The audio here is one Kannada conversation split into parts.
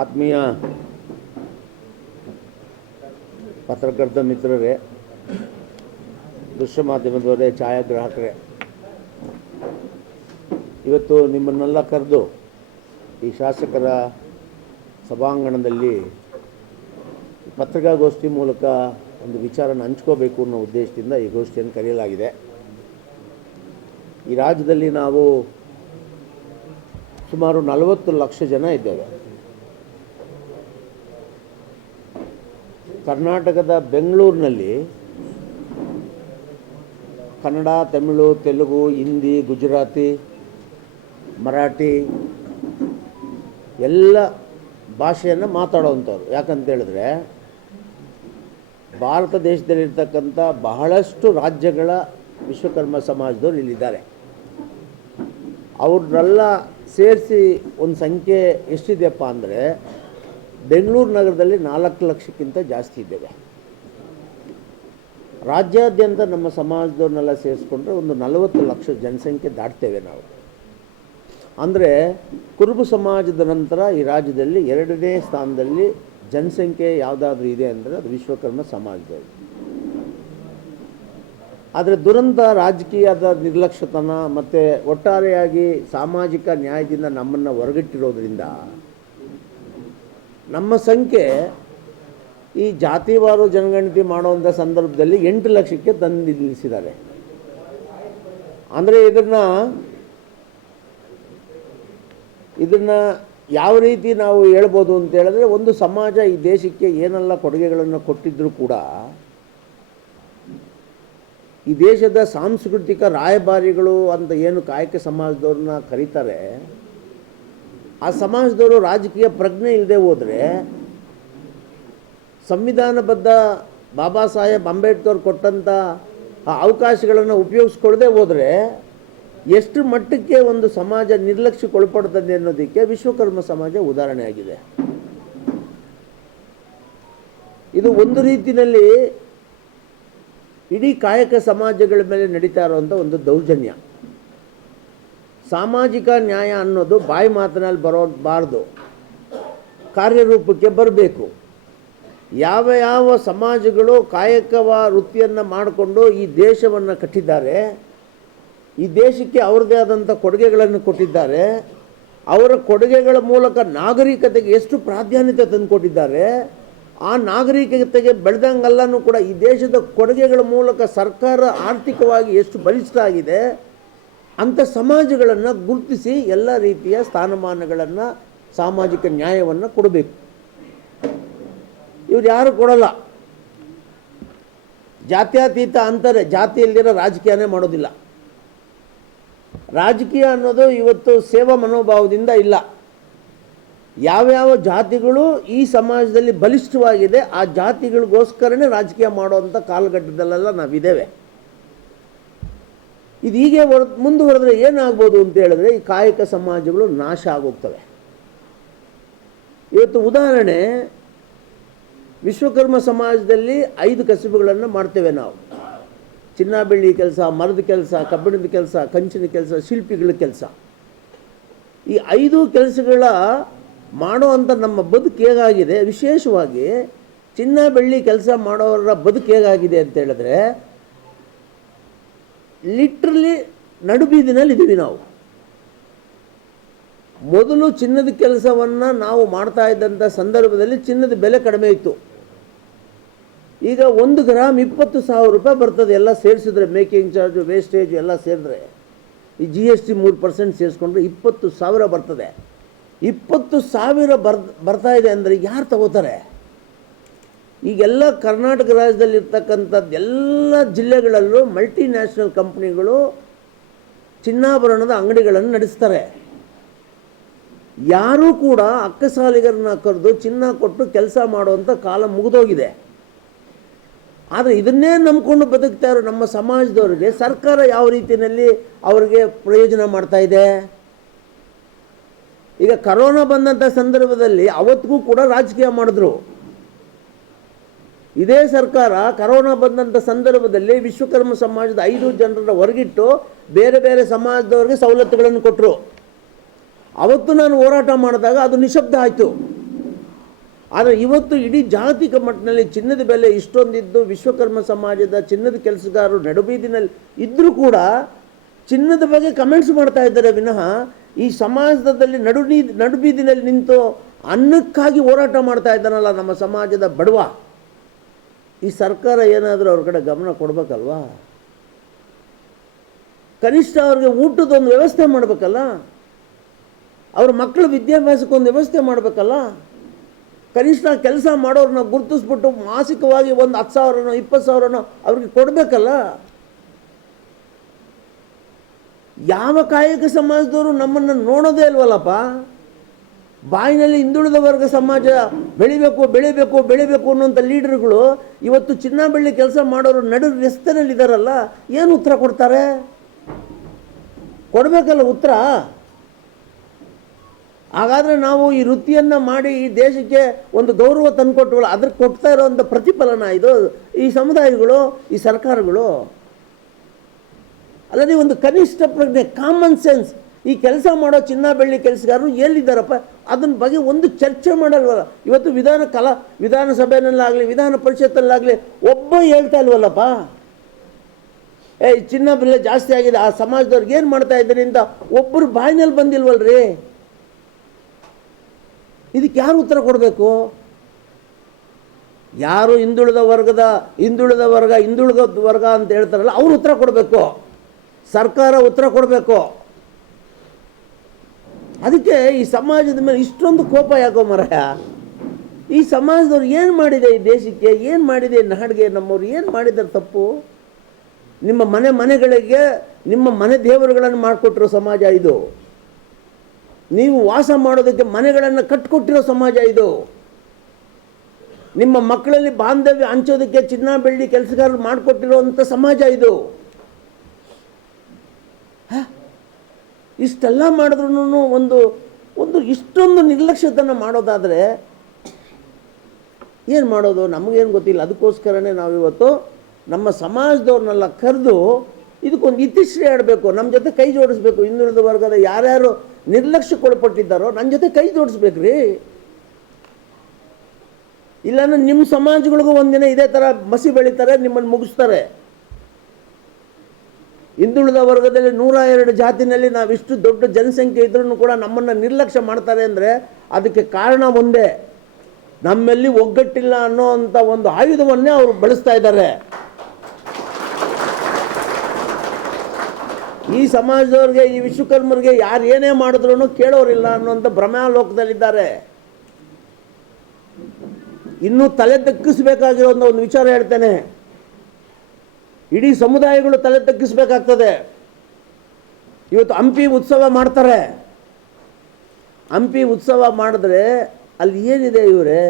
ಆತ್ಮೀಯ ಪತ್ರಕರ್ತ ಮಿತ್ರರೇ, ದೃಶ್ಯ ಮಾಧ್ಯಮದವರೇ, ಛಾಯಾಗ್ರಾಹಕರೇ, ಇವತ್ತು ನಿಮ್ಮನ್ನೆಲ್ಲ ಕರೆದು ಈ ಶಾಸಕರ ಸಭಾಂಗಣದಲ್ಲಿ ಪತ್ರಿಕಾಗೋಷ್ಠಿ ಮೂಲಕ ಒಂದು ವಿಚಾರನ ಹಂಚ್ಕೋಬೇಕು ಅನ್ನೋ ಉದ್ದೇಶದಿಂದ ಈ ಗೋಷ್ಠಿಯನ್ನು ಕರೆಯಲಾಗಿದೆ. ಈ ರಾಜ್ಯದಲ್ಲಿ ನಾವು ಸುಮಾರು 40 ಲಕ್ಷ ಜನ ಇದ್ದೇವೆ. ಕರ್ನಾಟಕದ ಬೆಂಗಳೂರಿನಲ್ಲಿ ಕನ್ನಡ, ತಮಿಳು, ತೆಲುಗು, ಹಿಂದಿ, ಗುಜರಾತಿ, ಮರಾಠಿ ಎಲ್ಲ ಭಾಷೆಯನ್ನು ಮಾತಾಡೋವಂಥವ್ರು. ಯಾಕಂತೇಳಿದ್ರೆ ಭಾರತ ದೇಶದಲ್ಲಿರ್ತಕ್ಕಂಥ ಬಹಳಷ್ಟು ರಾಜ್ಯಗಳ ವಿಶ್ವಕರ್ಮ ಸಮಾಜದವ್ರು ಇಲ್ಲಿದ್ದಾರೆ. ಅವ್ರನ್ನೆಲ್ಲ ಸೇರಿಸಿ ಒಂದು ಸಂಖ್ಯೆ ಎಷ್ಟಿದೆಯಪ್ಪ ಅಂದರೆ ಬೆಂಗಳೂರು ನಗರದಲ್ಲಿ 4 ಲಕ್ಷಕ್ಕಿಂತ ಜಾಸ್ತಿ ಇದ್ದೇವೆ. ರಾಜ್ಯಾದ್ಯಂತ ನಮ್ಮ ಸಮಾಜದವ್ರನ್ನೆಲ್ಲ ಸೇರಿಸ್ಕೊಂಡ್ರೆ ಒಂದು 40 ಲಕ್ಷ ಜನಸಂಖ್ಯೆ ದಾಟ್ತೇವೆ ನಾವು. ಅಂದರೆ ಕುರುಬ ಸಮಾಜದ ನಂತರ ಈ ರಾಜ್ಯದಲ್ಲಿ 2ನೇ ಸ್ಥಾನದಲ್ಲಿ ಜನಸಂಖ್ಯೆ ಯಾವುದಾದ್ರೂ ಇದೆ ಅಂದರೆ ಅದು ವಿಶ್ವಕರ್ಮ ಸಮಾಜದವರು. ಆದರೆ ದುರಂತ, ರಾಜಕೀಯದ ನಿರ್ಲಕ್ಷ್ಯತನ ಮತ್ತು ಒಟ್ಟಾರೆಯಾಗಿ ಸಾಮಾಜಿಕ ನ್ಯಾಯದಿಂದ ನಮ್ಮನ್ನು ಹೊರಗಿಟ್ಟಿರೋದ್ರಿಂದ ನಮ್ಮ ಸಂಖ್ಯೆ ಈ ಜಾತಿವಾರು ಜನಗಣತಿ ಮಾಡುವಂಥ ಸಂದರ್ಭದಲ್ಲಿ 8 ಲಕ್ಷಕ್ಕೆ ತಂದು ನಿಲ್ಲಿಸಿದ್ದಾರೆ. ಅಂದರೆ ಇದನ್ನು ಯಾವ ರೀತಿ ನಾವು ಹೇಳ್ಬೋದು ಅಂತ ಹೇಳಿದ್ರೆ, ಒಂದು ಸಮಾಜ ಈ ದೇಶಕ್ಕೆ ಏನೆಲ್ಲ ಕೊಡುಗೆಗಳನ್ನು ಕೊಟ್ಟಿದ್ದರೂ ಕೂಡ ಈ ದೇಶದ ಸಾಂಸ್ಕೃತಿಕ ರಾಯಭಾರಿಗಳು ಅಂತ ಏನು ಕಾಯಕ ಸಮಾಜದವ್ರನ್ನ ಕರೀತಾರೆ, ಆ ಸಮಾಜದವರು ರಾಜಕೀಯ ಪ್ರಜ್ಞೆ ಇಲ್ಲದೆ ಹೋದರೆ, ಸಂವಿಧಾನಬದ್ಧ ಬಾಬಾ ಸಾಹೇಬ್ ಅಂಬೇಡ್ಕರ್ ಕೊಟ್ಟಂಥ ಆ ಅವಕಾಶಗಳನ್ನು ಉಪಯೋಗಿಸ್ಕೊಳ್ಳದೆ ಹೋದರೆ ಎಷ್ಟು ಮಟ್ಟಕ್ಕೆ ಒಂದು ಸಮಾಜ ನಿರ್ಲಕ್ಷ್ಯಕ್ಕೊಳಪಡ್ತದೆ ಅನ್ನೋದಕ್ಕೆ ವಿಶ್ವಕರ್ಮ ಸಮಾಜ ಉದಾಹರಣೆಯಾಗಿದೆ. ಇದು ಒಂದು ರೀತಿಯಲ್ಲಿ ಇಡೀ ಕಾಯಕ ಸಮಾಜಗಳ ಮೇಲೆ ನಡೀತಾ ಇರುವಂಥ ಒಂದು ದೌರ್ಜನ್ಯ. ಸಾಮಾಜಿಕ ನ್ಯಾಯ ಅನ್ನೋದು ಬಾಯಿ ಮಾತಿನಲ್ಲಿ ಬರಬಾರ್ದು, ಕಾರ್ಯರೂಪಕ್ಕೆ ಬರಬೇಕು. ಯಾವ ಸಮಾಜಗಳು ಕಾಯಕವ ವೃತ್ತಿಯನ್ನು ಮಾಡಿಕೊಂಡು ಈ ದೇಶವನ್ನು ಕಟ್ಟಿದ್ದಾರೆ, ಈ ದೇಶಕ್ಕೆ ಅವ್ರದ್ದೇ ಆದಂಥ ಕೊಡುಗೆಗಳನ್ನು ಕೊಟ್ಟಿದ್ದಾರೆ, ಅವರ ಕೊಡುಗೆಗಳ ಮೂಲಕ ನಾಗರಿಕತೆಗೆ ಎಷ್ಟು ಪ್ರಾಧಾನ್ಯತೆ ತಂದುಕೊಟ್ಟಿದ್ದಾರೆ, ಆ ನಾಗರಿಕತೆಗೆ ಬೆಳೆದಂಗೆಲ್ಲನೂ ಕೂಡ ಈ ದೇಶದ ಕೊಡುಗೆಗಳ ಮೂಲಕ ಸರ್ಕಾರ ಆರ್ಥಿಕವಾಗಿ ಎಷ್ಟು ಬಲಿಷ್ಠ ಆಗಿದೆ, ಅಂಥ ಸಮಾಜಗಳನ್ನು ಗುರುತಿಸಿ ಎಲ್ಲ ರೀತಿಯ ಸ್ಥಾನಮಾನಗಳನ್ನು, ಸಾಮಾಜಿಕ ನ್ಯಾಯವನ್ನು ಕೊಡಬೇಕು. ಇವ್ರು ಯಾರು ಕೊಡಲ್ಲ. ಜಾತ್ಯತೀತ ಅಂತಾರೆ, ಜಾತಿಯಲ್ಲಿರೋ ರಾಜಕೀಯನೇ ಮಾಡೋದಿಲ್ಲ. ರಾಜಕೀಯ ಅನ್ನೋದು ಇವತ್ತು ಸೇವಾ ಮನೋಭಾವದಿಂದ ಇಲ್ಲ. ಯಾವ್ಯಾವ ಜಾತಿಗಳು ಈ ಸಮಾಜದಲ್ಲಿ ಬಲಿಷ್ಠವಾಗಿದೆ ಆ ಜಾತಿಗಳಿಗೋಸ್ಕರನೇ ರಾಜಕೀಯ ಮಾಡುವಂಥ ಕಾಲಘಟ್ಟದಲ್ಲೆಲ್ಲ ನಾವಿದ್ದೇವೆ. ಇದು ಹೀಗೆ ಮುಂದುವರೆದ್ರೆ ಏನಾಗ್ಬೋದು ಅಂತ ಹೇಳಿದ್ರೆ ಈ ಕಾಯಕ ಸಮಾಜಗಳು ನಾಶ ಆಗೋಗ್ತವೆ. ಇವತ್ತು ಉದಾಹರಣೆ, ವಿಶ್ವಕರ್ಮ ಸಮಾಜದಲ್ಲಿ 5 ಕಸುಬುಗಳನ್ನು ಮಾಡ್ತೇವೆ ನಾವು. ಚಿನ್ನ ಬೆಳ್ಳಿ ಕೆಲಸ, ಮರದ ಕೆಲಸ, ಕಬ್ಬಿಣದ ಕೆಲಸ, ಕಂಚಿನ ಕೆಲಸ, ಶಿಲ್ಪಿಗಳ ಕೆಲಸ. ಈ 5 ಕೆಲಸಗಳ ಮಾಡೋವಂಥ ನಮ್ಮ ಬದುಕು ಹೇಗಾಗಿದೆ, ವಿಶೇಷವಾಗಿ ಚಿನ್ನ ಬೆಳ್ಳಿ ಕೆಲಸ ಮಾಡೋರ ಬದುಕು ಹೇಗಾಗಿದೆ ಅಂತ ಹೇಳಿದ್ರೆ ಲಿಟ್ರಲಿ ನಡುಬೀದಿನಲ್ಲಿ ಇದ್ದೀವಿ ನಾವು. ಮೊದಲು ಚಿನ್ನದ ಕೆಲಸವನ್ನು ನಾವು ಮಾಡ್ತಾ ಇದ್ದಂಥ ಸಂದರ್ಭದಲ್ಲಿ ಚಿನ್ನದ ಬೆಲೆ ಕಡಿಮೆ ಇತ್ತು. ಈಗ 1 ಗ್ರಾಮ್ 20,000 ರೂಪಾಯಿ ಬರ್ತದೆ, ಎಲ್ಲ ಸೇರಿಸಿದ್ರೆ, ಮೇಕಿಂಗ್ ಚಾರ್ಜು, ವೇಸ್ಟೇಜ್ ಎಲ್ಲ ಸೇರಿದ್ರೆ, ಈ GST 3% ಸೇರಿಸ್ಕೊಂಡ್ರೆ 20,000 ಬರ್ತದೆ. 20,000 ಬರ್ತಾ ಇದೆ ಅಂದರೆ ಯಾರು ತಗೋತಾರೆ? ಈಗೆಲ್ಲ ಕರ್ನಾಟಕ ರಾಜ್ಯದಲ್ಲಿರ್ತಕ್ಕಂಥದ್ದು ಎಲ್ಲ ಜಿಲ್ಲೆಗಳಲ್ಲೂ ಮಲ್ಟಿನ್ಯಾಷನಲ್ ಕಂಪ್ನಿಗಳು ಚಿನ್ನಾಭರಣದ ಅಂಗಡಿಗಳನ್ನು ನಡೆಸ್ತಾರೆ. ಯಾರೂ ಕೂಡ ಅಕ್ಕಸಾಲಿಗರನ್ನ ಕರೆದು ಚಿನ್ನ ಕೊಟ್ಟು ಕೆಲಸ ಮಾಡುವಂಥ ಕಾಲ ಮುಗಿದೋಗಿದೆ. ಆದರೆ ಇದನ್ನೇ ನಂಬಿಕೊಂಡು ಬದುಕ್ತಾ ಇರೋ ನಮ್ಮ ಸಮಾಜದವರಿಗೆ ಸರ್ಕಾರ ಯಾವ ರೀತಿಯಲ್ಲಿ ಅವರಿಗೆ ಪ್ರಯೋಜನ ಮಾಡ್ತಾ ಇದೆ? ಈಗ ಕರೋನಾ ಬಂದಂಥ ಸಂದರ್ಭದಲ್ಲಿ ಅವತ್ತಿಗೂ ಕೂಡ ರಾಜಕೀಯ ಮಾಡಿದ್ರು. ಇದೇ ಸರ್ಕಾರ ಕರೋನಾ ಬಂದಂಥ ಸಂದರ್ಭದಲ್ಲಿ ವಿಶ್ವಕರ್ಮ ಸಮಾಜದ 5 ಜನರ ಹೊರಗಿಟ್ಟು ಬೇರೆ ಬೇರೆ ಸಮಾಜದವರಿಗೆ ಸವಲತ್ತುಗಳನ್ನು ಕೊಟ್ಟರು. ಅವತ್ತು ನಾನು ಹೋರಾಟ ಮಾಡಿದಾಗ ಅದು ನಿಶಬ್ದ ಆಯಿತು. ಆದರೆ ಇವತ್ತು ಇಡೀ ಜಾಗತಿಕ ಮಟ್ಟದಲ್ಲಿ ಚಿನ್ನದ ಬೆಲೆ ಇಷ್ಟೊಂದಿದ್ದು ವಿಶ್ವಕರ್ಮ ಸಮಾಜದ ಚಿನ್ನದ ಕೆಲಸಗಾರರು ನಡುಬೀದಿನಲ್ಲಿ ಇದ್ದರೂ ಕೂಡ ಚಿನ್ನದ ಬಗ್ಗೆ ಕಮೆಂಟ್ಸ್ ಮಾಡ್ತಾ ಇದ್ದಾರೆ ವಿನಃ ಈ ಸಮಾಜದಲ್ಲಿ ನಡುಬೀದಿನಲ್ಲಿ ನಿಂತು ಅನ್ನಕ್ಕಾಗಿ ಹೋರಾಟ ಮಾಡ್ತಾ ಇದ್ದಾನಲ್ಲ ನಮ್ಮ ಸಮಾಜದ ಬಡವ, ಈ ಸರ್ಕಾರ ಏನಾದರೂ ಅವ್ರ ಕಡೆ ಗಮನ ಕೊಡಬೇಕಲ್ವಾ? ಕನಿಷ್ಠ ಅವ್ರಿಗೆ ಊಟದೊಂದು ವ್ಯವಸ್ಥೆ ಮಾಡಬೇಕಲ್ಲ, ಅವ್ರ ಮಕ್ಕಳ ವಿದ್ಯಾಭ್ಯಾಸಕ್ಕೊಂದು ವ್ಯವಸ್ಥೆ ಮಾಡಬೇಕಲ್ಲ, ಕನಿಷ್ಠ ಕೆಲಸ ಮಾಡೋರನ್ನ ಗುರುತಿಸ್ಬಿಟ್ಟು ಮಾಸಿಕವಾಗಿ ಒಂದು 10,000ನೋ 20,000ನೋ ಅವ್ರಿಗೆ ಕೊಡಬೇಕಲ್ಲ. ಯಾವ ಕಾಯಕ ಸಮಾಜದವರು ನಮ್ಮನ್ನು ನೋಡೋದೇ ಇಲ್ವಲ್ಲಪ್ಪ. ಬಾಯಿನಲ್ಲಿ ಹಿಂದುಳಿದ ವರ್ಗ ಸಮಾಜ ಬೆಳಿಬೇಕು ಬೆಳಿಬೇಕು ಬೆಳಿಬೇಕು ಅನ್ನೋಂಥ ಲೀಡರ್ಗಳು ಇವತ್ತು ಚಿನ್ನ ಬೆಳ್ಳಿ ಕೆಲಸ ಮಾಡೋರು ನಡು ರಸ್ತೆನಲ್ಲಿದ್ದಾರಲ್ಲ, ಏನು ಉತ್ತರ ಕೊಡ್ತಾರೆ? ಕೊಡಬೇಕಲ್ಲ ಉತ್ತರ. ಹಾಗಾದರೆ ನಾವು ಈ ವೃತ್ತಿಯನ್ನು ಮಾಡಿ ಈ ದೇಶಕ್ಕೆ ಒಂದು ಗೌರವ ತಂದುಕೊಟ್ಟವಲ್ಲ, ಅದಕ್ಕೆ ಕೊಡ್ತಾ ಇರೋವಂಥ ಪ್ರತಿಫಲನ ಇದು ಈ ಸಮುದಾಯಗಳು, ಈ ಸರ್ಕಾರಗಳು. ಅಲ್ಲದೆ ಒಂದು ಕನಿಷ್ಠ ಪ್ರಜ್ಞೆ, ಕಾಮನ್ ಸೆನ್ಸ್. ಈ ಕೆಲಸ ಮಾಡೋ ಚಿನ್ನ ಬೆಳ್ಳಿ ಕೆಲಸಗಾರರು ಎಲ್ಲಿದ್ದಾರಪ್ಪ? ಅದನ್ನ ಬಗ್ಗೆ ಒಂದು ಚರ್ಚೆ ಮಾಡಲ್ವಲ್ಲ. ಇವತ್ತು ವಿಧಾನಸಭೆಯಲ್ಲಾಗಲಿ ವಿಧಾನ ಪರಿಷತ್ತಲ್ಲಾಗಲಿ ಒಬ್ಬ ಹೇಳ್ತಾ ಇಲ್ವಲ್ಲಪ್ಪ, ಚಿನ್ನ ಬೆಲೆ ಜಾಸ್ತಿ ಆಗಿದೆ, ಆ ಸಮಾಜದವ್ರಿಗೆ ಏನು ಮಾಡ್ತಾ ಇದ್ದೀರಿ ಅಂತ ಒಬ್ಬರು ಬಾಯಿನಲ್ಲಿ ಬಂದಿಲ್ವಲ್ರಿ. ಇದಕ್ಕೆ ಯಾರು ಉತ್ತರ ಕೊಡಬೇಕು? ಯಾರು ಹಿಂದುಳಿದ ವರ್ಗ ಅಂತ ಹೇಳ್ತಾರಲ್ಲ, ಅವ್ರು ಉತ್ತರ ಕೊಡಬೇಕು, ಸರ್ಕಾರ ಉತ್ತರ ಕೊಡಬೇಕು. ಅದಕ್ಕೆ ಈ ಸಮಾಜದ ಮೇಲೆ ಇಷ್ಟೊಂದು ಕೋಪ ಯಾಕೋ ಮರಯ? ಈ ಸಮಾಜದವ್ರು ಏನು ಮಾಡಿದೆ ಈ ದೇಶಕ್ಕೆ, ಏನು ಮಾಡಿದೆ ನಾಡಿಗೆ, ನಮ್ಮವ್ರು ಏನು ಮಾಡಿದ್ದಾರೆ ತಪ್ಪು? ನಿಮ್ಮ ಮನೆಗಳಿಗೆ ನಿಮ್ಮ ಮನೆ ದೇವರುಗಳನ್ನು ಮಾಡಿಕೊಟ್ಟಿರೋ ಸಮಾಜ ಇದು. ನೀವು ವಾಸ ಮಾಡೋದಕ್ಕೆ ಮನೆಗಳನ್ನು ಕಟ್ಟಿಕೊಟ್ಟಿರೋ ಸಮಾಜ ಇದು. ನಿಮ್ಮ ಮಕ್ಕಳಲ್ಲಿ ಬಾಂಧವ್ಯ ಹಂಚೋದಕ್ಕೆ ಚಿನ್ನ ಬೆಳ್ಳಿ ಕೆಲಸಗಾರರು ಮಾಡಿಕೊಟ್ಟಿರೋಂಥ ಸಮಾಜ ಇದು. ಇಷ್ಟೆಲ್ಲ ಮಾಡಿದ್ರು ಒಂದು ಇಷ್ಟೊಂದು ನಿರ್ಲಕ್ಷ್ಯತನ ಮಾಡೋದಾದರೆ ಏನು ಮಾಡೋದು? ನಮಗೇನು ಗೊತ್ತಿಲ್ಲ. ಅದಕ್ಕೋಸ್ಕರನೇ ನಾವಿವತ್ತು ನಮ್ಮ ಸಮಾಜದವ್ರನ್ನೆಲ್ಲ ಕರೆದು ಇದಕ್ಕೊಂದು ಇತಿಶ್ರೀ ಆಡಬೇಕು, ನಮ್ಮ ಜೊತೆ ಕೈ ಜೋಡಿಸ್ಬೇಕು. ಹಿಂದುಳಿದ ವರ್ಗದ ಯಾರ್ಯಾರು ನಿರ್ಲಕ್ಷ್ಯಕ್ಕೊಳಪಟ್ಟಿದ್ದಾರೋ ನನ್ನ ಜೊತೆ ಕೈ ಜೋಡಿಸ್ಬೇಕ್ರಿ. ಇಲ್ಲಾಂದ್ರೆ ನಿಮ್ಮ ಸಮಾಜಗಳಿಗೂ ಒಂದಿನ ಇದೇ ಥರ ಮಸಿ ಬೆಳೀತಾರೆ, ನಿಮ್ಮನ್ನು ಮುಗಿಸ್ತಾರೆ. ಹಿಂದುಳಿದ ವರ್ಗದಲ್ಲಿ 102 ಜಾತಿನಲ್ಲಿ ನಾವಿಷ್ಟು ದೊಡ್ಡ ಜನಸಂಖ್ಯೆ ಇದ್ರೂ ಕೂಡ ನಮ್ಮನ್ನು ನಿರ್ಲಕ್ಷ್ಯ ಮಾಡ್ತಾರೆ ಅಂದರೆ ಅದಕ್ಕೆ ಕಾರಣ ಒಂದೇ, ನಮ್ಮಲ್ಲಿ ಒಗ್ಗಟ್ಟಿಲ್ಲ ಅನ್ನೋ ಅಂಥ ಒಂದು ಆಯುಧವನ್ನೇ ಅವರು ಬಳಸ್ತಾ ಇದ್ದಾರೆ. ಈ ಸಮಾಜದವ್ರಿಗೆ, ಈ ವಿಶ್ವಕರ್ಮರಿಗೆ ಯಾರು ಏನೇ ಮಾಡಿದ್ರು ಕೇಳೋರಿಲ್ಲ ಅನ್ನೋಂಥ ಭ್ರಮಾಲೋಕದಲ್ಲಿದ್ದಾರೆ. ಇನ್ನೂ ತಲೆ ತಗ್ಗಿಸ್ಬೇಕಾಗಿರೋ ಒಂದು ವಿಚಾರ ಹೇಳ್ತೇನೆ. ಇಡೀ ಸಮುದಾಯಗಳು ತಲೆ ತಗ್ಗಿಸ್ಬೇಕಾಗ್ತದೆ. ಇವತ್ತು ಹಂಪಿ ಉತ್ಸವ ಮಾಡ್ತಾರೆ. ಹಂಪಿ ಉತ್ಸವ ಮಾಡಿದ್ರೆ ಅಲ್ಲಿ ಏನಿದೆ ಇವರೇ?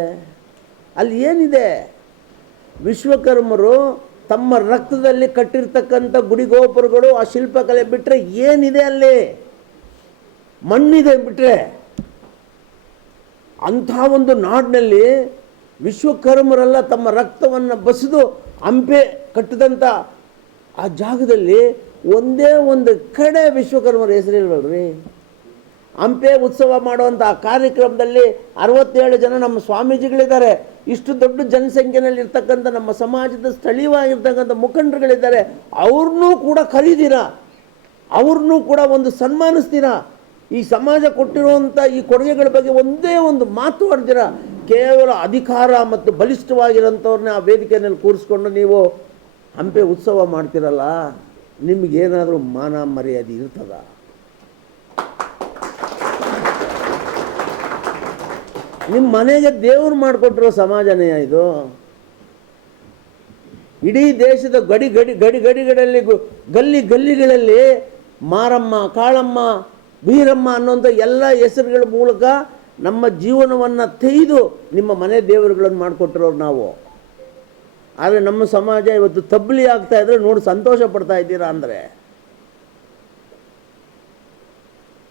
ಅಲ್ಲಿ ಏನಿದೆ? ವಿಶ್ವಕರ್ಮರು ತಮ್ಮ ರಕ್ತದಲ್ಲಿ ಕಟ್ಟಿರ್ತಕ್ಕಂಥ ಗುಡಿಗೋಪುರಗಳು, ಆ ಶಿಲ್ಪಕಲೆ ಬಿಟ್ಟರೆ ಏನಿದೆ ಅಲ್ಲಿ? ಮಣ್ಣಿದೆ ಬಿಟ್ಟರೆ. ಅಂಥ ಒಂದು ನಾಡಿನಲ್ಲಿ ವಿಶ್ವಕರ್ಮರೆಲ್ಲ ತಮ್ಮ ರಕ್ತವನ್ನು ಬಸಿದು ಹಂಪೆ ಕಟ್ಟಿದಂಥ ಆ ಜಾಗದಲ್ಲಿ ಒಂದೇ ಒಂದು ಕಡೆ ವಿಶ್ವಕರ್ಮರ ಹೆಸರಿಲ್ವಲ್ರಿ. ಹಂಪೆ ಉತ್ಸವ ಮಾಡುವಂಥ ಆ ಕಾರ್ಯಕ್ರಮದಲ್ಲಿ 67 ಜನ ನಮ್ಮ ಸ್ವಾಮೀಜಿಗಳಿದ್ದಾರೆ. ಇಷ್ಟು ದೊಡ್ಡ ಜನಸಂಖ್ಯೆಯಲ್ಲಿ ಇರ್ತಕ್ಕಂಥ ನಮ್ಮ ಸಮಾಜದ ಸ್ಥಳೀಯವಾಗಿರ್ತಕ್ಕಂಥ ಮುಖಂಡರುಗಳಿದ್ದಾರೆ. ಅವ್ರನ್ನೂ ಕೂಡ ಕರೀದಿರ, ಅವ್ರನ್ನೂ ಕೂಡ ಒಂದು ಸನ್ಮಾನಿಸ್ತೀರ. ಈ ಸಮಾಜ ಕೊಟ್ಟಿರುವಂಥ ಈ ಕೊಡುಗೆಗಳ ಬಗ್ಗೆ ಒಂದೇ ಒಂದು ಮಾತು ಆಡ್ತೀರ. ಕೇವಲ ಅಧಿಕಾರ ಮತ್ತು ಬಲಿಷ್ಠವಾಗಿರೋಂಥವ್ರನ್ನ ಆ ವೇದಿಕೆಯಲ್ಲಿ ಕೂರಿಸ್ಕೊಂಡು ನೀವು ಹಂಪೆ ಉತ್ಸವ ಮಾಡ್ತಿರಲ್ಲ, ನಿಮಗೇನಾದರೂ ಮಾನ ಮರ್ಯಾದೆ ಇರ್ತದ? ನಿಮ್ಮ ಮನೆಗೆ ದೇವ್ರು ಮಾಡಿಕೊಟ್ಟಿರೋ ಸಮಾಜನೇ ಇದು. ಇಡೀ ದೇಶದ ಗಡಿಗಳಲ್ಲಿ ಗಲ್ಲಿಗಳಲ್ಲಿ ಮಾರಮ್ಮ, ಕಾಳಮ್ಮ, ಬೀರಮ್ಮ ಅನ್ನೋಂಥ ಎಲ್ಲ ಹೆಸರುಗಳ ಮೂಲಕ ನಮ್ಮ ಜೀವನವನ್ನು ತೆಗೆದು ನಿಮ್ಮ ಮನೆ ದೇವರುಗಳನ್ನು ಮಾಡಿಕೊಟ್ಟಿರೋರು ನಾವು. ಆದರೆ ನಮ್ಮ ಸಮಾಜ ಇವತ್ತು ತಬ್ಬಲಿ ಆಗ್ತಾ ಇದ್ರೆ ನೋಡಿ ಸಂತೋಷ ಪಡ್ತಾ ಇದ್ದೀರಾ ಅಂದರೆ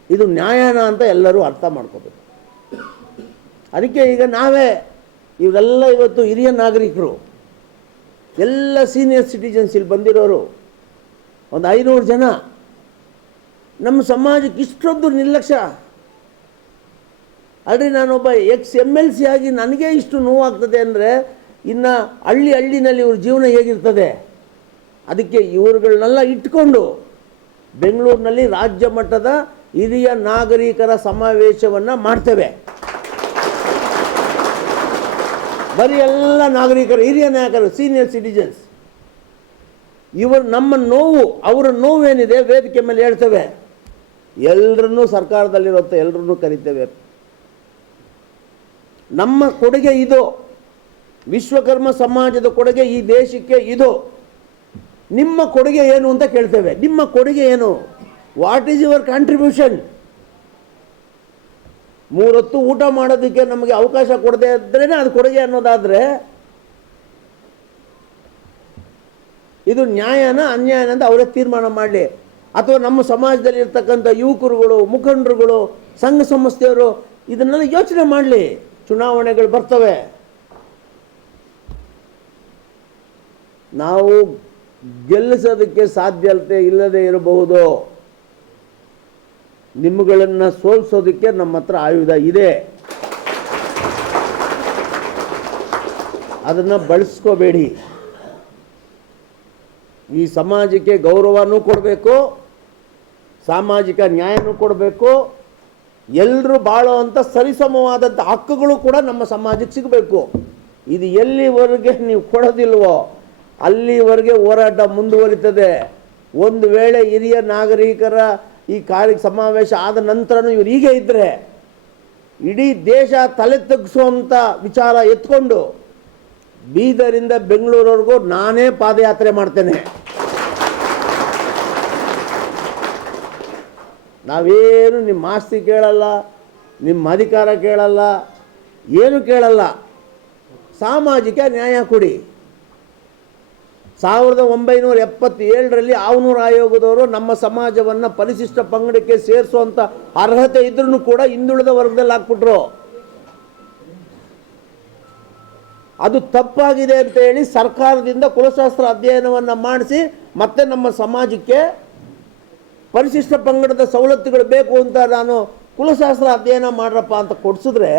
ಇದು ನ್ಯಾಯನ ಅಂತ ಎಲ್ಲರೂ ಅರ್ಥ ಮಾಡ್ಕೋಬೇಕು. ಅದಕ್ಕೆ ಈಗ ನಾವೇ ಇವರೆಲ್ಲ ಇವತ್ತು ಹಿರಿಯ ನಾಗರಿಕರು, ಎಲ್ಲ ಸೀನಿಯರ್ ಸಿಟಿಜನ್ಸ್ ಇಲ್ಲಿ ಬಂದಿರೋರು ಒಂದು 500 ಜನ. ನಮ್ಮ ಸಮಾಜಕ್ಕೆ ಇಷ್ಟೊಂದು ನಿರ್ಲಕ್ಷ್ಯ. ಅಲ್ರಿ ನಾನೊಬ್ಬ XMLC ಆಗಿ ನನಗೆ ಇಷ್ಟು ನೋವಾಗ್ತದೆ ಅಂದರೆ ಇನ್ನು ಹಳ್ಳಿನಲ್ಲಿ ಇವ್ರ ಜೀವನ ಹೇಗಿರ್ತದೆ? ಅದಕ್ಕೆ ಇವ್ರುಗಳನ್ನೆಲ್ಲ ಇಟ್ಕೊಂಡು ಬೆಂಗಳೂರಿನಲ್ಲಿ ರಾಜ್ಯ ಮಟ್ಟದ ಹಿರಿಯ ನಾಗರಿಕರ ಸಮಾವೇಶವನ್ನು ಮಾಡ್ತೇವೆ. ಬರೀ ಎಲ್ಲ ನಾಗರಿಕರು, ಹಿರಿಯ ನಾಯಕರು, ಸೀನಿಯರ್ ಸಿಟಿಜನ್ಸ್, ಇವರು ನಮ್ಮ ನೋವು, ಅವರ ನೋವೇನಿದೆ ವೇದಿಕೆ ಮೇಲೆ ಹೇಳ್ತೇವೆ. ಎಲ್ಲರನ್ನೂ ಸರ್ಕಾರದಲ್ಲಿರುವಂಥ ಎಲ್ಲರನ್ನೂ ಕರಿತೇವೆ. ನಮ್ಮ ಕೊಡುಗೆ ಇದು, ವಿಶ್ವಕರ್ಮ ಸಮಾಜದ ಕೊಡುಗೆ ಈ ದೇಶಕ್ಕೆ ಇದು. ನಿಮ್ಮ ಕೊಡುಗೆ ಏನು ಅಂತ ಕೇಳ್ತೇವೆ. ನಿಮ್ಮ ಕೊಡುಗೆ ಏನು? What is your contribution? 3 ಹೊತ್ತು ಊಟ ಮಾಡೋದಕ್ಕೆ ನಮಗೆ ಅವಕಾಶ ಕೊಡದೇ ಇದ್ರೇ ಅದು ಕೊಡುಗೆ ಅನ್ನೋದಾದರೆ ಇದು ನ್ಯಾಯನ ಅನ್ಯಾಯನ ಅಂತ ಅವರೇ ತೀರ್ಮಾನ ಮಾಡಲಿ. ಅಥವಾ ನಮ್ಮ ಸಮಾಜದಲ್ಲಿ ಇರ್ತಕ್ಕಂಥ ಯುವಕರುಗಳು, ಮುಖಂಡರುಗಳು, ಸಂಘ ಸಂಸ್ಥೆಯವರು ಇದನ್ನೆಲ್ಲ ಯೋಚನೆ ಮಾಡಲಿ. ಚುನಾವಣೆಗಳು ಬರ್ತವೆ. ನಾವು ಗೆಲ್ಲಿಸೋದಕ್ಕೆ ಸಾಧ್ಯತೆ ಇಲ್ಲದೆ ಇರಬಹುದು. ನಿಮ್ಮಗಳನ್ನು ಸೋಲಿಸೋದಕ್ಕೆ ನಮ್ಮ ಹತ್ರ ಆಯುಧ ಇದೆ. ಅದನ್ನು ಬಳಸ್ಕೋಬೇಡಿ. ಈ ಸಮಾಜಕ್ಕೆ ಗೌರವನೂ ಕೊಡಬೇಕು, ಸಾಮಾಜಿಕ ನ್ಯಾಯನೂ ಕೊಡಬೇಕು. ಎಲ್ಲರೂ ಬಾಳುವಂಥ ಸರಿಸಮವಾದಂಥ ಹಕ್ಕುಗಳು ಕೂಡ ನಮ್ಮ ಸಮಾಜಕ್ಕೆ ಸಿಗಬೇಕು. ಇದು ಎಲ್ಲಿವರೆಗೆ ನೀವು ಕೊಡೋದಿಲ್ವೋ ಅಲ್ಲಿವರೆಗೆ ಹೋರಾಟ ಮುಂದುವರಿತದೆ. ಒಂದು ವೇಳೆ ಹಿರಿಯ ನಾಗರಿಕರ ಈ ಸಮಾವೇಶ ಆದ ನಂತರನೂ ಇವರು ಹೀಗೆ ಇದ್ದರೆ ಇಡೀ ದೇಶ ತಲೆ ತಗ್ಗಿಸುವಂಥ ವಿಚಾರ ಎತ್ಕೊಂಡು ಬೀದರಿಂದ ಬೆಂಗಳೂರವರೆಗೂ ನಾನೇ ಪಾದಯಾತ್ರೆ ಮಾಡ್ತೇನೆ. ನಾವೇನು ನಿಮ್ಮ ಆಸ್ತಿ ಕೇಳಲ್ಲ, ನಿಮ್ಮ ಅಧಿಕಾರ ಕೇಳಲ್ಲ, ಏನು ಕೇಳಲ್ಲ. ಸಾಮಾಜಿಕ ನ್ಯಾಯ ಕೊಡಿ. 1977ರಲ್ಲಿ ಆವನೂರು ಆಯೋಗದವರು ನಮ್ಮ ಸಮಾಜವನ್ನು ಪರಿಶಿಷ್ಟ ಪಂಗಡಕ್ಕೆ ಸೇರಿಸುವಂಥ ಅರ್ಹತೆ ಇದ್ರೂ ಕೂಡ ಹಿಂದುಳಿದ ವರ್ಗದಲ್ಲಿ ಹಾಕ್ಬಿಟ್ರು. ಅದು ತಪ್ಪಾಗಿದೆ ಅಂತ ಹೇಳಿ ಸರ್ಕಾರದಿಂದ ಕುಲಶಾಸ್ತ್ರ ಅಧ್ಯಯನವನ್ನು ಮಾಡಿಸಿ ಮತ್ತೆ ನಮ್ಮ ಸಮಾಜಕ್ಕೆ ಪರಿಶಿಷ್ಟ ಪಂಗಡದ ಸವಲತ್ತುಗಳು ಬೇಕು ಅಂತ ನಾನು ಕುಲಶಾಸ್ತ್ರ ಅಧ್ಯಯನ ಮಾಡ್ರಪ್ಪ ಅಂತ ಕೊಡಿಸಿದ್ರೆ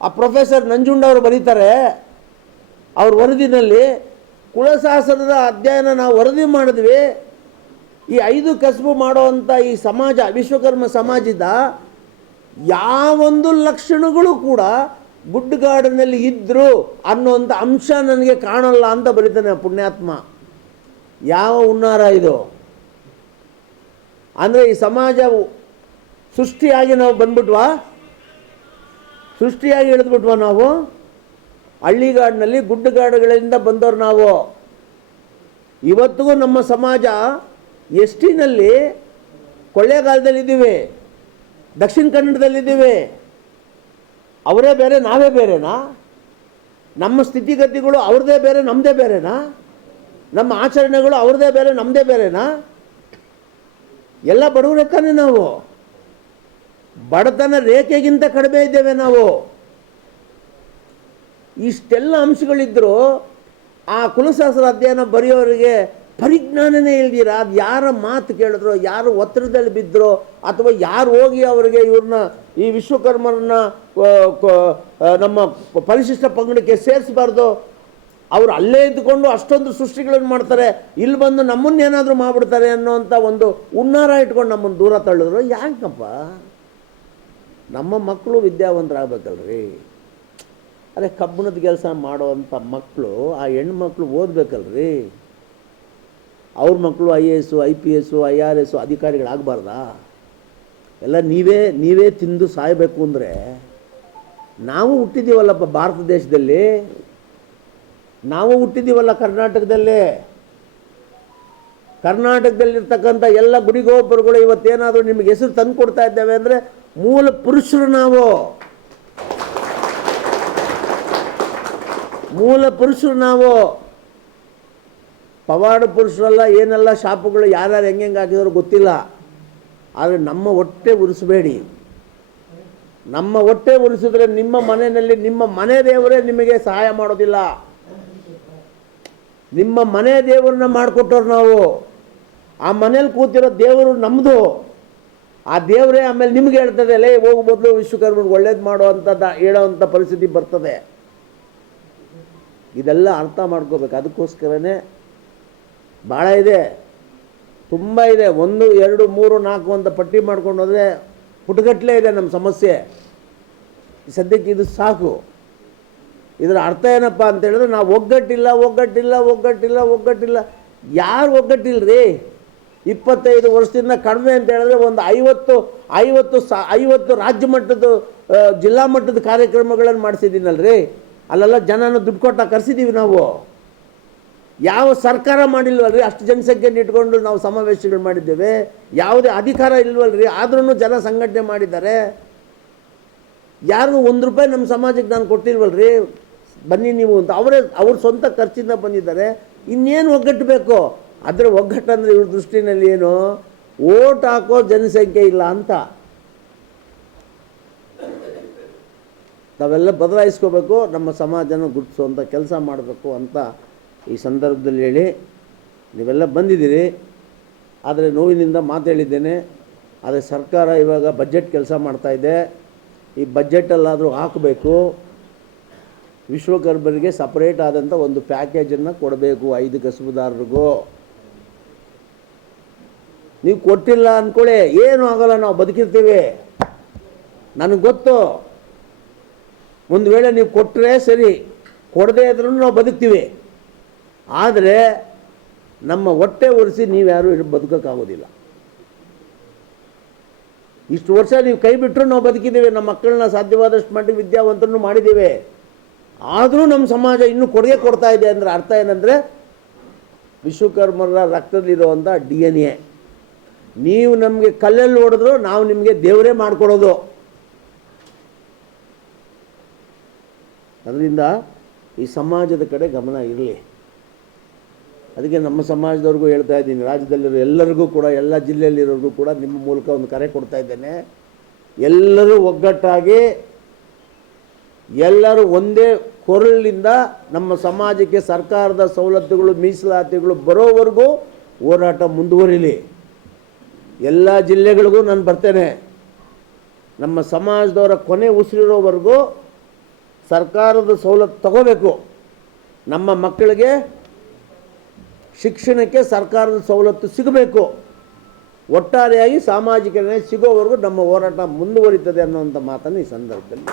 ಆ ಪ್ರೊಫೆಸರ್ ನಂಜುಂಡವರು ಬರೀತಾರೆ ಅವ್ರ ವರದಿನಲ್ಲಿ, ಕುಲಶಾಸ್ತ್ರದ ಅಧ್ಯಯನ ನಾವು ವರದಿ ಮಾಡಿದ್ವಿ, ಈ 5 ಕಸಬು ಮಾಡುವಂಥ ಈ ಸಮಾಜ, ವಿಶ್ವಕರ್ಮ ಸಮಾಜದ ಯಾವೊಂದು ಲಕ್ಷಣಗಳು ಕೂಡ ಗುಡ್ಡಗಾಡಿನಲ್ಲಿ ಇದ್ದರು ಅನ್ನೋಂಥ ಅಂಶ ನನಗೆ ಕಾಣಲ್ಲ ಅಂತ ಬರೀತಾನೆ ಪುಣ್ಯಾತ್ಮ. ಯಾವ ಹುನ್ನಾರ ಇದು? ಅಂದರೆ ಈ ಸಮಾಜ ಸೃಷ್ಟಿಯಾಗಿ ನಾವು ಬಂದ್ಬಿಟ್ವಾ? ಸೃಷ್ಟಿಯಾಗಿ ಇಳಿದ್ಬಿಟ್ವಾ ನಾವು? ಹಳ್ಳಿಗಾಡಿನಲ್ಲಿ ಗುಡ್ಡಗಾಡುಗಳಿಂದ ಬಂದವರು ನಾವು. ಇವತ್ತಿಗೂ ನಮ್ಮ ಸಮಾಜ ಎಸ್ಟಿನಲ್ಲಿ ಕೊಳ್ಳೇಗಾಲದಲ್ಲಿದ್ದೀವಿ, ದಕ್ಷಿಣ ಕನ್ನಡದಲ್ಲಿದ್ದೀವಿ. ಅವರೇ ಬೇರೆ ನಾವೇ ಬೇರೆನಾ? ನಮ್ಮ ಸ್ಥಿತಿಗತಿಗಳು ಅವ್ರದ್ದೇ ಬೇರೆ ನಮ್ಮದೇ ಬೇರೆನಾ? ನಮ್ಮ ಆಚರಣೆಗಳು ಅವ್ರದ್ದೇ ಬೇರೆ ನಮ್ಮದೇ ಬೇರೆನಾ? ಎಲ್ಲ ಬಡವರಕ್ಕನೇ ನಾವು. ಬಡತನ ರೇಖೆಗಿಂತ ಕಡಿಮೆ ಇದ್ದೇವೆ ನಾವು. ಇಷ್ಟೆಲ್ಲ ಅಂಶಗಳಿದ್ದರೂ ಆ ಕುಲಶಾಸ್ತ್ರ ಅಧ್ಯಯನ ಬರೆಯೋರಿಗೆ ಪರಿಜ್ಞಾನನೇ ಇಲ್ದಿರ ಅದು ಯಾರ ಮಾತು ಕೇಳಿದ್ರು, ಯಾರು ಒತ್ತಡದಲ್ಲಿ ಬಿದ್ದರೋ, ಅಥವಾ ಯಾರು ಹೋಗಿ ಅವರಿಗೆ ಇವ್ರನ್ನ ಈ ವಿಶ್ವಕರ್ಮರನ್ನ ನಮ್ಮ ಪರಿಶಿಷ್ಟ ಪಂಗಡಕ್ಕೆ ಸೇರಿಸಬಾರ್ದು, ಅವರು ಅಲ್ಲೇ ಇದ್ದುಕೊಂಡು ಅಷ್ಟೊಂದು ಸೃಷ್ಟಿಗಳನ್ನು ಮಾಡ್ತಾರೆ, ಇಲ್ಲಿ ಬಂದು ನಮ್ಮನ್ನೇನಾದರೂ ಮಾಡಿಬಿಡ್ತಾರೆ ಅನ್ನೋಂಥ ಒಂದು ಹುನ್ನಾರ ಇಟ್ಕೊಂಡು ನಮ್ಮನ್ನು ದೂರ ತಳ್ಳಿದ್ರು. ಯಾಕಪ್ಪ? ನಮ್ಮ ಮಕ್ಕಳು ವಿದ್ಯಾವಂತರಾಗಬೇಕಲ್ರಿ. ಅದೇ ಕಬ್ಬಣದ ಕೆಲಸ ಮಾಡೋವಂಥ ಮಕ್ಕಳು, ಆ ಹೆಣ್ಮಕ್ಳು ಓದಬೇಕಲ್ರಿ. ಅವ್ರ ಮಕ್ಕಳು IAS, IPS, IRS ಅಧಿಕಾರಿಗಳಾಗಬಾರ್ದಾ? ಎಲ್ಲ ನೀವೇ ತಿಂದು ಸಾಯಬೇಕು ಅಂದರೆ ನಾವು ಹುಟ್ಟಿದ್ದೀವಲ್ಲಪ್ಪ ಭಾರತ ದೇಶದಲ್ಲಿ, ನಾವು ಹುಟ್ಟಿದ್ದೀವಲ್ಲ ಕರ್ನಾಟಕದಲ್ಲಿ. ಕರ್ನಾಟಕದಲ್ಲಿರ್ತಕ್ಕಂಥ ಎಲ್ಲ ಗುಡಿಗೋಪುರಗಳು ಇವತ್ತೇನಾದರೂ ನಿಮಗೆ ಹೆಸರು ತಂದು ಕೊಡ್ತಾ ಇದ್ದೇವೆ ಅಂದರೆ ಮೂಲ ಪುರುಷರು ನಾವು. ಮೂಲ ಪುರುಷರು ನಾವು. ಪವಾಡ ಪುರುಷರಲ್ಲ, ಏನೆಲ್ಲ ಶಾಪಗಳು ಯಾರ್ಯಾರು ಹೆಂಗೆ ಹಾಕಿದ್ರು ಗೊತ್ತಿಲ್ಲ. ಆದರೆ ನಮ್ಮ ಹೊಟ್ಟೆ ಉರಿಸಬೇಡಿ. ನಮ್ಮ ಹೊಟ್ಟೆ ಉರಿಸಿದ್ರೆ ನಿಮ್ಮ ಮನೆಯಲ್ಲಿ ನಿಮ್ಮ ಮನೆ ದೇವರೇ ನಿಮಗೆ ಸಹಾಯ ಮಾಡೋದಿಲ್ಲ. ನಿಮ್ಮ ಮನೆ ದೇವರನ್ನ ಮಾಡಿಕೊಟ್ಟವ್ರು ನಾವು. ಆ ಮನೇಲಿ ಕೂತಿರೋ ದೇವರು ನಮ್ಮದು. ಆ ದೇವರೇ ಆಮೇಲೆ ನಿಮ್ಗೆ ಹೇಳ್ತದೆ, ಲೇ ಹೋಗು ಬದಲು ವಿಶ್ವಕರ್ಮನಿಗೆ ಒಳ್ಳೇದು ಮಾಡೋ ಅಂಥದ್ದು ಹೇಳೋವಂಥ ಪರಿಸ್ಥಿತಿ ಬರ್ತದೆ. ಇದೆಲ್ಲ ಅರ್ಥ ಮಾಡ್ಕೋಬೇಕು. ಅದಕ್ಕೋಸ್ಕರನೇ ಭಾಳ ಇದೆ, ತುಂಬ ಇದೆ. 1, 2, 3, 4 ಅಂತ ಪಟ್ಟಿ ಮಾಡ್ಕೊಂಡು ಹೋದರೆ ಪುಟಗಟ್ಟಲೆ ಇದೆ ನಮ್ಮ ಸಮಸ್ಯೆ. ಸದ್ಯಕ್ಕೆ ಇದು ಸಾಕು. ಇದರ ಅರ್ಥ ಏನಪ್ಪ ಅಂತ ಹೇಳಿದ್ರೆ, ನಾವು ಒಗ್ಗಟ್ಟಿಲ್ಲ ಒಗ್ಗಟ್ಟಿಲ್ಲ ಒಗ್ಗಟ್ಟಿಲ್ಲ ಒಗ್ಗಟ್ಟಿಲ್ಲ. ಯಾರು ಒಗ್ಗಟ್ಟಿಲ್ಲರಿ? 25 ವರ್ಷದಿಂದ ಕಡಿಮೆ ಅಂತ ಹೇಳಿದ್ರೆ ಒಂದು 50 ರಾಜ್ಯ ಮಟ್ಟದ ಜಿಲ್ಲಾ ಮಟ್ಟದ ಕಾರ್ಯಕ್ರಮಗಳನ್ನು ಮಾಡಿಸಿದ್ದೀನಲ್ರಿ. ಅಲ್ಲೆಲ್ಲ ಜನನ ದುಡ್ಡು ಕೊಟ್ಟ ಕರೆಸಿದ್ದೀವಿ ನಾವು. ಯಾವ ಸರ್ಕಾರ ಮಾಡಿಲ್ವಲ್ರಿ? ಅಷ್ಟು ಜನಸಂಖ್ಯೆಯನ್ನು ಇಟ್ಕೊಂಡು ನಾವು ಸಮಾವೇಶಗಳು ಮಾಡಿದ್ದೇವೆ. ಯಾವುದೇ ಅಧಿಕಾರ ಇಲ್ವಲ್ರಿ, ಆದ್ರೂ ಜನ ಸಂಘಟನೆ ಮಾಡಿದ್ದಾರೆ. ಯಾರಿಗೂ ₹1 ನಮ್ಮ ಸಮಾಜಕ್ಕೆ ನಾನು ಕೊಟ್ಟಿಲ್ವಲ್ರಿ, ಬನ್ನಿ ನೀವು ಅಂತ. ಅವ್ರ ಸ್ವಂತ ಖರ್ಚಿಂದ ಬಂದಿದ್ದಾರೆ. ಇನ್ನೇನು ಒಗ್ಗಟ್ಟು ಬೇಕು? ಅದರ ಒಗ್ಗಟ್ಟು ಅಂದರೆ ಇವ್ರ ದೃಷ್ಟಿನಲ್ಲಿ ಏನು, ಓಟ್ ಹಾಕೋ ಜನಸಂಖ್ಯೆ ಇಲ್ಲ ಅಂತ. ನಾವೆಲ್ಲ ಬದಲಾಯಿಸ್ಕೋಬೇಕು, ನಮ್ಮ ಸಮಾಜನ ಗುರುತಿಸುವಂಥ ಕೆಲಸ ಮಾಡಬೇಕು ಅಂತ ಈ ಸಂದರ್ಭದಲ್ಲಿ ಹೇಳಿ, ನೀವೆಲ್ಲ ಬಂದಿದ್ದೀರಿ. ಆದರೆ ನೋವಿನಿಂದ ಮಾತು ಹೇಳಿದ್ದೇನೆ. ಆದರೆ ಸರ್ಕಾರ ಇವಾಗ ಬಜೆಟ್ ಕೆಲಸ ಮಾಡ್ತಾಯಿದೆ. ಈ ಬಜೆಟಲ್ಲಾದರೂ ಹಾಕಬೇಕು, ವಿಶ್ವಕರ್ಮರಿಗೆ ಸಪ್ರೇಟ್ ಆದಂಥ ಒಂದು ಪ್ಯಾಕೇಜನ್ನು ಕೊಡಬೇಕು 5 ಕಸುಬುದಾರರಿಗೂ. ನೀವು ಕೊಟ್ಟಿಲ್ಲ ಅಂದ್ಕೊಳ್ಳಿ, ಏನೂ ಆಗೋಲ್ಲ, ನಾವು ಬದುಕಿರ್ತೀವಿ. ನನಗೆ ಗೊತ್ತು, ಒಂದು ವೇಳೆ ನೀವು ಕೊಟ್ಟರೆ ಸರಿ, ಕೊಡದೇ ಇದ್ರೂ ನಾವು ಬದುಕ್ತೀವಿ. ಆದರೆ ನಮ್ಮ ಹೊಟ್ಟೆ ಒರೆಸಿ ನೀವ್ಯಾರೂ ಬದುಕೋಕ್ಕಾಗೋದಿಲ್ಲ. ಇಷ್ಟು ವರ್ಷ ನೀವು ಕೈ ಬಿಟ್ಟರು ನಾವು ಬದುಕಿದ್ದೀವಿ. ನಮ್ಮ ಮಕ್ಕಳನ್ನ ಸಾಧ್ಯವಾದಷ್ಟು ಮಟ್ಟಿಗೆ ವಿದ್ಯಾವಂತರನ್ನು ಮಾಡಿದ್ದೀವಿ. ಆದರೂ ನಮ್ಮ ಸಮಾಜ ಇನ್ನೂ ಕೊಡುಗೆ ಕೊಡ್ತಾ ಇದೆ ಅಂದರೆ ಅರ್ಥ ಏನಂದರೆ, ವಿಶ್ವಕರ್ಮರ ರಕ್ತದಲ್ಲಿರುವಂಥ DNA. ನೀವು ನಮಗೆ ಕಲ್ಲಲ್ಲಿ ಹೊಡೆದ್ರು ನಾವು ನಿಮಗೆ ದೇವರೇ ಮಾಡಿಕೊಡೋದು. ಅದರಿಂದ ಈ ಸಮಾಜದ ಕಡೆ ಗಮನ ಇರಲಿ. ಅದಕ್ಕೆ ನಮ್ಮ ಸಮಾಜದವ್ರಿಗೂ ಹೇಳ್ತಾ ಇದ್ದೀನಿ, ರಾಜ್ಯದಲ್ಲಿರೋ ಎಲ್ಲರಿಗೂ ಕೂಡ, ಎಲ್ಲ ಜಿಲ್ಲೆಯಲ್ಲಿರೋರಿಗೂ ಕೂಡ ನಿಮ್ಮ ಮೂಲಕ ಒಂದು ಕರೆ ಕೊಡ್ತಾ ಇದ್ದೇನೆ. ಎಲ್ಲರೂ ಒಗ್ಗಟ್ಟಾಗಿ, ಎಲ್ಲರೂ ಒಂದೇ ಕೊರಳಿನಿಂದ ನಮ್ಮ ಸಮಾಜಕ್ಕೆ ಸರ್ಕಾರದ ಸವಲತ್ತುಗಳು, ಮೀಸಲಾತಿಗಳು ಬರೋವರೆಗೂ ಹೋರಾಟ ಮುಂದುವರಿಲಿ. ಎಲ್ಲ ಜಿಲ್ಲೆಗಳಿಗೂ ನಾನು ಬರ್ತೇನೆ. ನಮ್ಮ ಸಮಾಜದವರ ಕೊನೆ ಉಸಿರಿರೋವರೆಗೂ ಸರ್ಕಾರದ ಸವಲತ್ತು ತಗೋಬೇಕು. ನಮ್ಮ ಮಕ್ಕಳಿಗೆ ಶಿಕ್ಷಣಕ್ಕೆ ಸರ್ಕಾರದ ಸವಲತ್ತು ಸಿಗಬೇಕು. ಒಟ್ಟಾರೆಯಾಗಿ ಸಾಮಾಜಿಕ ನ್ಯಾಯ ಸಿಗೋವರೆಗೂ ನಮ್ಮ ಹೋರಾಟ ಮುಂದುವರಿತದೆ ಅನ್ನುವಂಥ ಮಾತನ್ನು ಈ ಸಂದರ್ಭದಲ್ಲಿ